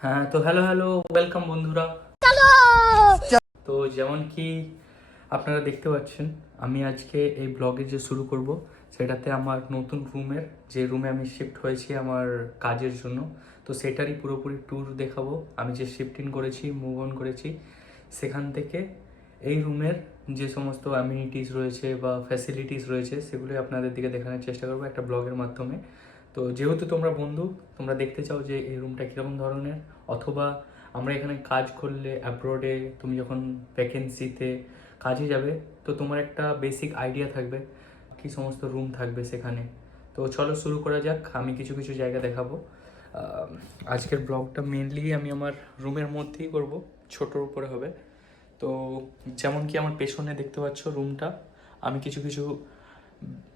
হ্যাঁ তো hello hello welcome বন্ধুরা। তো যেমন কি আপনারা দেখতে পাচ্ছেন আমি আজকে এই ব্লগে যে শুরু করব সেটাতে আমার নতুন রুমের যে রুমে আমি শিফট হয়েছি আমার কাজের জন্য তো সেটারই পুরোপুরি ট্যুর দেখাবো। আমি যে শিফট ইন করেছি মুভ অন করেছি সেখান থেকে এই রুমের যে সমস্ত অ্যামিনিটিস রয়েছে বা ফ্যাসিলিটিস রয়েছে সেগুলোই আপনাদের দিকে দেখানোর চেষ্টা করব একটা ব্লগের মাধ্যমে। তো যেহেতু তোমরা বন্ধু, তোমরা দেখতে চাও যে এই রুমটা কীরকম ধরনের, অথবা আমরা এখানে কাজ করলে অ্যাব্রোডে তুমি যখন ভ্যাকেন্সিতে কাজে যাবে, তো তোমার একটা বেসিক আইডিয়া থাকবে কি সমস্ত রুম থাকবে সেখানে। তো চলো শুরু করা যাক, আমি কিছু কিছু জায়গা দেখাবো। আজকের ব্লগটা মেনলি আমি আমার রুমের মধ্যেই করব, ছোটোর উপরে হবে। তো যেমন কি আমার পেছনে দেখতে পাচ্ছ রুমটা আমি কিছু কিছু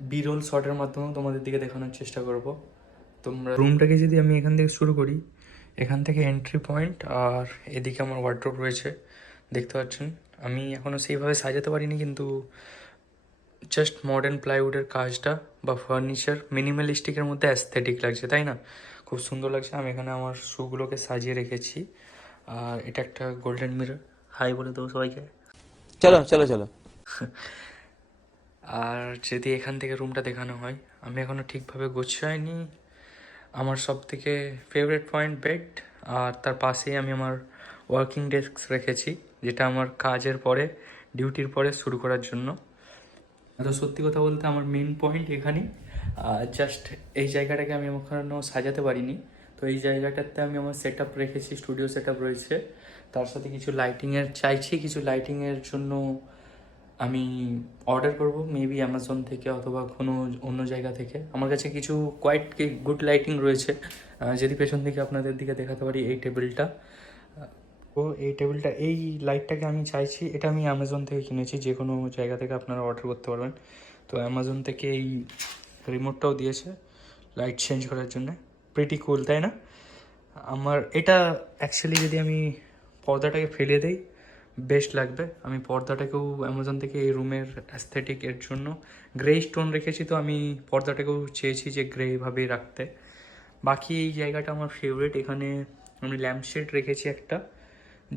বিরল শটের মাধ্যমে তোমাদের দিকে দেখানোর চেষ্টা করব। তোমরা রুমটাকে যদি আমি এখান থেকে শুরু করি এখান থেকে এন্ট্রি পয়েন্ট আর এদিকে আমার ওয়ার্ড্রোপ রয়েছে দেখতে পাচ্ছেন? আমি এখনও সেইভাবে সাজাতে পারিনি কিন্তু জাস্ট মডার্ন প্লাইউডের কাজটা বা ফার্নিচার মিনিমালিস্টিকের মধ্যে অ্যাস্থেটিক লাগছে তাই না? খুব সুন্দর লাগছে। আমি এখানে আমার শুগুলোকে সাজিয়ে রেখেছি। আর এটা একটা গোল্ডেন মিরর হাই বলে দেবো সবাইকে। চলো চলো চলো। আর যদি এখান থেকে রুমটা দেখানো হয়, আমি এখনও ঠিকভাবে গোছাইনি। আমার সব থেকে ফেভারিট পয়েন্ট বেড আর তার পাশেই আমি আমার ওয়ার্কিং ডেস্ক রেখেছি, যেটা আমার কাজের পরে ডিউটির পরে শুরু করার জন্য। তো সত্যি কথা বলতে আমার মেন পয়েন্ট এখানেই। জাস্ট এই জায়গাটাকে আমি ওখানেও সাজাতে পারিনি। তো এই জায়গাটাতে আমি আমার সেট রেখেছি স্টুডিও সেট রয়েছে। তার সাথে কিছু লাইটিংয়ের চাইছি কিছু লাইটিংয়ের জন্য আমি অর্ডার করব মেবি অ্যামাজন থেকে অথবা কোনো অন্য জায়গা থেকে। আমার কাছে কিছু কোয়াইট গুড লাইটিং রয়েছে যদি পেছন থেকে আপনাদের দিকে দেখাতে পারি এই টেবিলটা ও এই টেবিলটা এই লাইটটাকে আমি চাইছি, এটা আমি অ্যামাজন থেকে কিনেছি, যে কোনো জায়গা থেকে আপনারা অর্ডার করতে পারবেন। তো অ্যামাজন থেকে এই রিমোটটাও দিয়েছে লাইট চেঞ্জ করার জন্য। প্রিটি কুল তাই না? আমার, এটা অ্যাকচুয়ালি যদি আমি পর্দাটাকে ফেলে দেই বেস্ট লাগবে। আমি পর্দাটাকেও অ্যামাজন থেকে এই রুমের অ্যাস্থেটিক এর জন্য গ্রে স্টোন রেখেছি তো আমি পর্দাটাকেও চেয়েছি যে গ্রে ভাবেই রাখতে। বাকি এই জায়গাটা আমার ফেভারিট এখানে আমি ল্যাম্পশেড রেখেছি একটা।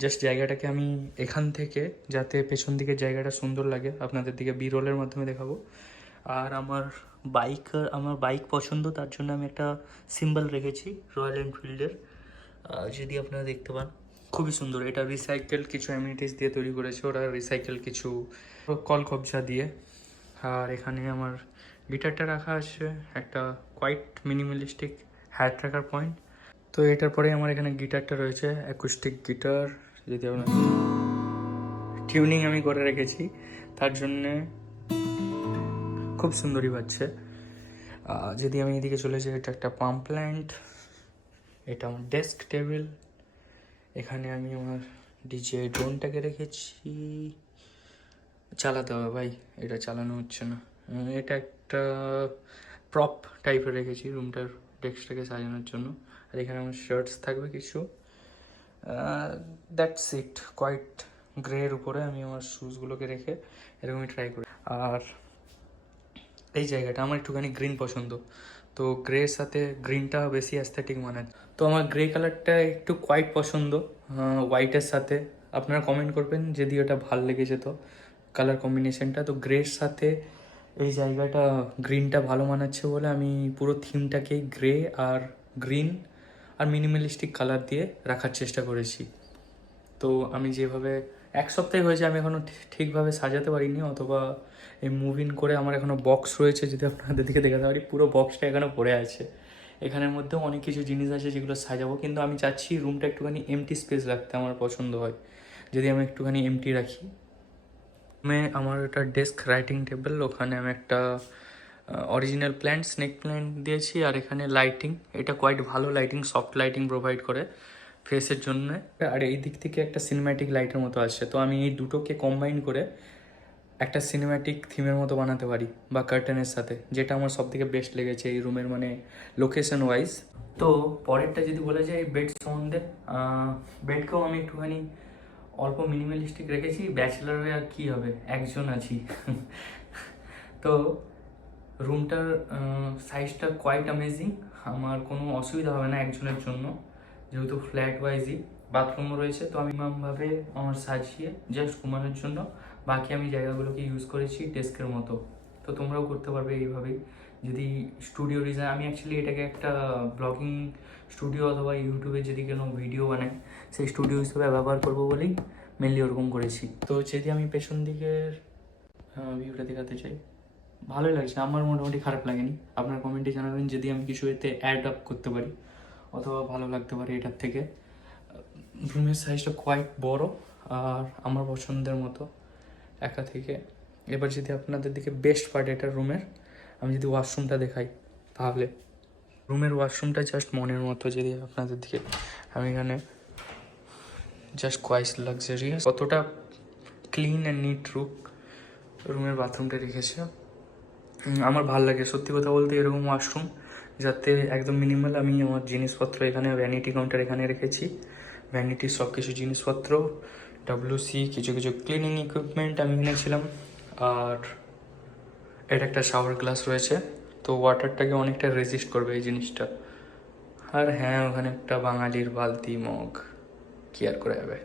জাস্ট জায়গাটাকে আমি এখান থেকে যাতে পেছন দিকের জায়গাটা সুন্দর লাগে, আপনাদের দিকে বিরলের মাধ্যমে দেখাবো। আর আমার বাইক আমার বাইক পছন্দ, তার জন্য আমি একটা সিম্বল রেখেছি রয়্যাল এনফিল্ডের যদি আপনারা দেখতে পান। খুবই সুন্দর। এটা রিসাইকেল কিছু অ্যামিনিটিস দিয়ে তৈরি করেছে। ওরা রিসাইকেল কিছু কল কবজা দিয়ে। আর এখানে আমার গিটারটা রাখা আছে। একটা কোয়াইট মিনিমালিস্টিক হ্যাট রাখার পয়েন্ট তো এটার পরে আমার এখানে গিটারটা রয়েছে অ্যাকুস্টিক গিটার যদি আপনার টিউনিং আমি করে রেখেছি, তার জন্যে খুব সুন্দরই বাজছে। যদি আমি এদিকে চলে যাই, এটা একটা পাম্প প্ল্যান্ট এটা আমার ডেস্ক টেবিল এখানে আমি আমার ডিজে ড্রোনটাকে রেখেছি। চালাতে হবে ভাই, এটা চালানো হচ্ছে না। এটা একটা প্রপ টাইপের রেখেছি রুমটার ডেস্কটাকে সাজানোর জন্য। আর এখানে আমার শার্টস থাকবে কিছু। দ্যাটস ইট কোয়াইট গ্রের উপরে আমি আমার শুজগুলোকে রেখে এরকমই ট্রাই করি। আর এই জায়গাটা আমার একটুখানি গ্রিন পছন্দ। তো গ্রের সাথে গ্রিনটা বেশি অ্যাস্থেটিক মানে তো আমার গ্রে কালারটা একটু কোয়াইট পছন্দ হোয়াইটের সাথে। আপনারা কমেন্ট করবেন যদি ওটা ভালো লেগেছে তো কালার কম্বিনেশনটা তো গ্রের সাথে এই জায়গাটা গ্রিনটা ভালো মানাচ্ছে বলে আমি পুরো থিমটাকে গ্রে আর গ্রিন আর মিনিমালিস্টিক কালার দিয়ে রাখার চেষ্টা করেছি। তো আমি যেভাবে এক সপ্তাহে হয়েছে, আমি এখনও ঠিকভাবে সাজাতে পারিনি, অথবা এই মুভ ইন করে আমার এখনও বক্স রয়েছে যদি আপনাদের দিকে দেখাতে পারি পুরো বক্সটা এখানে পড়ে আছে। এখানের মধ্যেও অনেক কিছু জিনিস আছে যেগুলো সাজাবো, কিন্তু আমি চাচ্ছি রুমটা একটুখানি এমটি স্পেস রাখতে আমার পছন্দ হয়। যদি আমি একটুখানি এমটি রাখি। মে আমার একটা ডেস্ক রাইটিং টেবিল ওখানে আমি একটা অরিজিনাল প্ল্যান্ট স্নেক প্ল্যান্ট দিয়েছি, আর এখানে লাইটিং এটা কোয়াইট ভালো লাইটিং সফট লাইটিং প্রোভাইড করে। ফেসের জন্য। আর এই দিক থেকে একটা সিনেম্যাটিক লাইটের মতো আসছে। তো আমি এই দুটোকে কম্বাইন করে একটা সিনেম্যাটিক থিমের মতো বানাতে পারি বা কার্টেনের সাথে যেটা আমার সব থেকে বেস্ট লেগেছে এই রুমের মানে লোকেশন ওয়াইজ তো পরেরটা যদি বলা যায় বেড সম্বন্ধে বেডকেও আমি একটুখানি অল্প মিনিমালিস্টিক রেখেছি ব্যাচেলার হয়ে আর কী হবে? একজন আছি। তো রুমটার সাইজটা কোয়াইট অ্যামেজিং আমার কোনো অসুবিধা হবে না একজনের জন্য। যেহেতু ফ্ল্যাট ওয়াইজই বাথরুমও রয়েছে, তো আমি ভাবে আমার সাজিয়ে জাস্ট ঘুমানোর জন্য বাকি আমি জায়গাগুলোকে ইউজ করেছি ডেস্কের মতো। তো তোমরাও করতে পারবে এইভাবেই। যদি স্টুডিও ডিজাইন আমি অ্যাকচুয়ালি এটাকে একটা ব্লগিং স্টুডিও অথবা ইউটিউবে যদি কোনো ভিডিও বানাই, সেই স্টুডিও হিসেবে ব্যবহার করব বলেই মেনলি ওরকম করেছি। তো যদি আমি পেছন দিকের ভিউটা দেখাতে চাই, ভালোই লাগছে। আমার মোটামুটি খারাপ লাগেনি। আপনার কমেন্টে জানাবেন যদি আমি কিছু এতে অ্যাড আপ করতে পারি। অথবা ভালো লাগতে পারে এটার থেকে। রুমের সাইজটা কোয়াইট বড় আর আমার পছন্দের মতো একা থেকে। এবার যদি আপনাদের দিকে বেস্ট পার্ট এটা রুমের, আমি যদি ওয়াশরুমটা দেখাই তাহলে। রুমের ওয়াশরুমটা জাস্ট মনের মতো যদি আপনাদের দিকে, আমি এখানে জাস্ট কোয়াইস লাক্সারিয়াস কতটা ক্লিন অ্যান্ড নিট রুক রুমের বাথরুমটা রেখেছে। আমার ভালো লাগে। সত্যি কথা বলতে এরকম ওয়াশরুম যাতে একদম মিনিমাল আমি আমার জিনিসপত্র এখানে ভ্যানিটি কাউন্টার এখানে রেখেছি। ভ্যানিটির সব কিছু জিনিসপত্র ডাব্লিউসি কিছু কিছু ক্লিনিং ইকুইপমেন্ট আমি এনেছিলাম। আর এটা একটা শাওয়ার গ্লাস রয়েছে। তো ওয়াটারটাকে অনেকটা রেজিস্ট করবে এই জিনিসটা। আর হ্যাঁ ওখানে একটা বাঙালির বালতি, মগ, কি আর করে যাবে?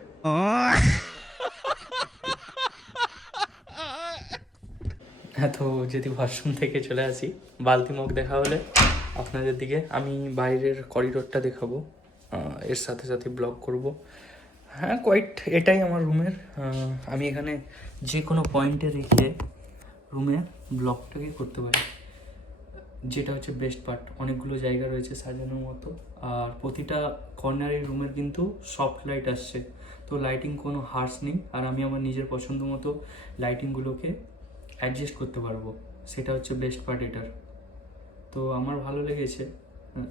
হ্যাঁ তো যদি ওয়াশরুম থেকে চলে আসি, বালতি, মগ দেখা হলে। আপনাদের দিকে আমি বাইরের করিডোরটা দেখাবো এর সাথে সাথে ব্লগ করব। হ্যাঁ কোয়াইট এটাই আমার রুমের। আমি এখানে যে কোনো পয়েন্টে রেখে রুমে ব্লগটাকে করতে পারি। যেটা হচ্ছে বেস্ট পার্ট অনেকগুলো জায়গা রয়েছে সাজানোর মতো। আর প্রতিটা কর্নারের রুমের কিন্তু সফট লাইট আসছে। তো লাইটিং কোনো হার্স নেই। আর আমি আমার নিজের পছন্দ মতো লাইটিংগুলোকে অ্যাডজাস্ট করতে পারব। সেটা হচ্ছে বেস্ট পার্ট এটার। তো আমার ভালো লেগেছে।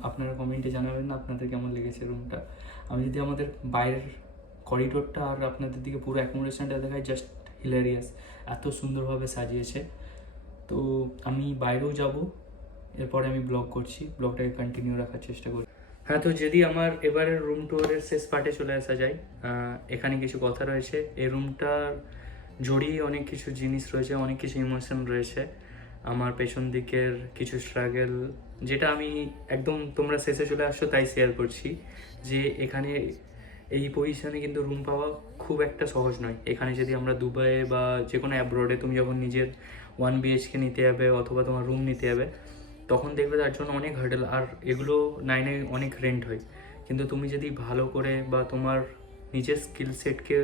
আপনারা কমেন্টে জানাবেন আপনাদের কেমন লেগেছে রুমটা আমি যদি আমাদের বাইরের করিডোরটা আর আপনাদের দিকে পুরো অ্যাকোমোডেশনটা দেখাই জাস্ট হিলারিয়াস এত সুন্দরভাবে সাজিয়েছে। তো আমি বাইরেও যাব, এরপরে আমি ব্লগ করছি ব্লগটাকে কন্টিনিউ রাখার চেষ্টা করি। হ্যাঁ তো যদি আমার এবারের রুম টুয়ারের শেষ পার্টে চলে আসা যায় এখানে কিছু কথা রয়েছে। এই রুমটার জড়িয়ে অনেক কিছু জিনিস রয়েছে, অনেক কিছু ইমোশন রয়েছে। আমার পেছন দিকের কিছু স্ট্রাগল যেটা আমি একদম তোমরা শেষে চলে আসছো তাই শেয়ার করছি, যে এখানে এই পজিশনে কিন্তু রুম পাওয়া খুব একটা সহজ নয়। এখানে যদি আমরা দুবাইয়ে বা যে কোনো অ্যাব্রোডে তুমি যখন নিজের ওয়ান বিএইচকে নিতে যাবে অথবা তোমার রুম নিতে যাবে, তখন দেখবে তার জন্য অনেক হার্ডেল আর এগুলো নাইনে অনেক রেন্ট হয়। কিন্তু তুমি যদি ভালো করে বা তোমার নিজের স্কিল সেটকে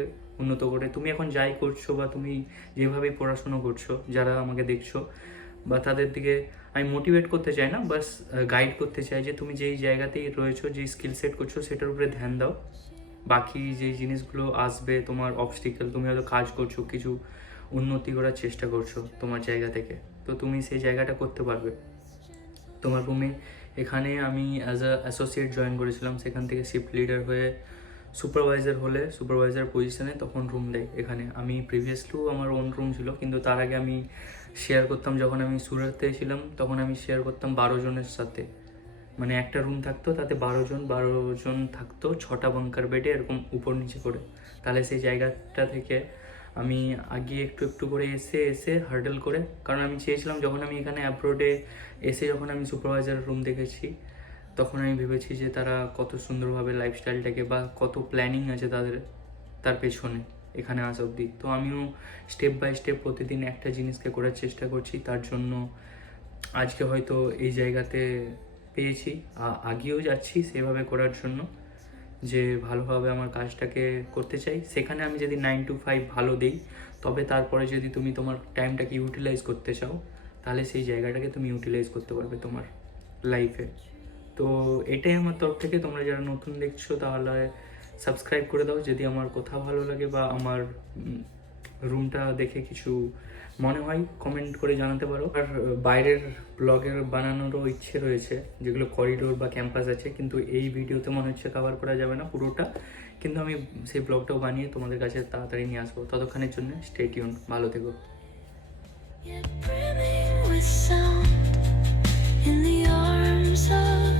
উন্নত করে, তুমি এখন যাই করছ বা তুমি যেভাবে পড়াশুনো করছ, যারা আমাকে দেখছ বা তাদের দিকে আমি মোটিভেট করতে চাই না, বাস গাইড করতে চাই যে তুমি যেই জায়গাতেই রয়েছো, যেই স্কিল সেট করছ, সেটার উপরে ধ্যান দাও। বাকি যে জিনিসগুলো আসবে, তোমার অবস্টিক্যাল তুমি হয়তো কাজ করছ, কিছু উন্নতি করার চেষ্টা করছ তোমার জায়গা থেকে, তো তুমি সেই জায়গাটা করতে পারবে। তোমার রুমে এখানে আমি অ্যাজ আ অ্যাসোসিয়েট জয়েন করেছিলাম, সেখান থেকে শিফট লিডার হয়ে সুপারভাইজার হলে সুপারভাইজার পজিশনে তখন রুম দেয় এখানে। আমি প্রিভিয়াসলিও আমার ওন রুম ছিল, কিন্তু তার আগে আমি শেয়ার করতাম যখন আমি সুরাতে ছিলাম, তখন আমি শেয়ার করতাম বারো জনের সাথে। মানে একটা রুম থাকতো, তাতে বারো জন বারো জন থাকতো ছটা বাঙ্কার বেডে এরকম উপর নিচে করে। তাহলে সেই জায়গাটা থেকে আমি আগে একটু একটু করে এসে এসে হার্ডেল করে, কারণ আমি চেয়েছিলাম যখন আমি এখানে অ্যাব্রোডে এসে যখন আমি সুপারভাইজার রুম দেখেছি, তখন আমি ভেবেছি যে তারা কত সুন্দরভাবে লাইফস্টাইলটাকে বা কত প্ল্যানিং আছে তাদের, তার পেছনে। এখানে আসা অবধি। তো আমিও স্টেপ বাই স্টেপ প্রতিদিন একটা জিনিসকে করার চেষ্টা করছি, তার জন্য আজকে হয়তো এই জায়গাতে পেয়েছি। আগেও যাচ্ছি সেভাবে করার জন্য, যে ভালোভাবে আমার কাজটাকে করতে চাই। সেখানে আমি যদি নাইন টু ফাইভ ভালো দিই, তবে তারপরে যদি তুমি তোমার টাইমটাকে ইউটিলাইজ করতে চাও, তাহলে সেই জায়গাটাকে তুমি ইউটিলাইজ করতে পারবে তোমার লাইফে তো এটাই আমার তরফ থেকে, তোমরা যারা নতুন দেখছ তাহলে সাবস্ক্রাইব করে দাও যদি আমার কথা ভালো লাগে বা আমার রুমটা দেখে কিছু মনে হয় কমেন্ট করে জানাতে পারো। আর বাইরের ব্লগের বানানোরও ইচ্ছে রয়েছে, যেগুলো করিডোর বা ক্যাম্পাস আছে, কিন্তু এই ভিডিওতে মনে হচ্ছে কভার করা যাবে না পুরোটা। কিন্তু আমি সেই ব্লগটাও বানিয়ে তোমাদের কাছে তাড়াতাড়ি নিয়ে আসব। ততক্ষণের জন্য স্টেডিয়ন ভালো থেকো। In the arms of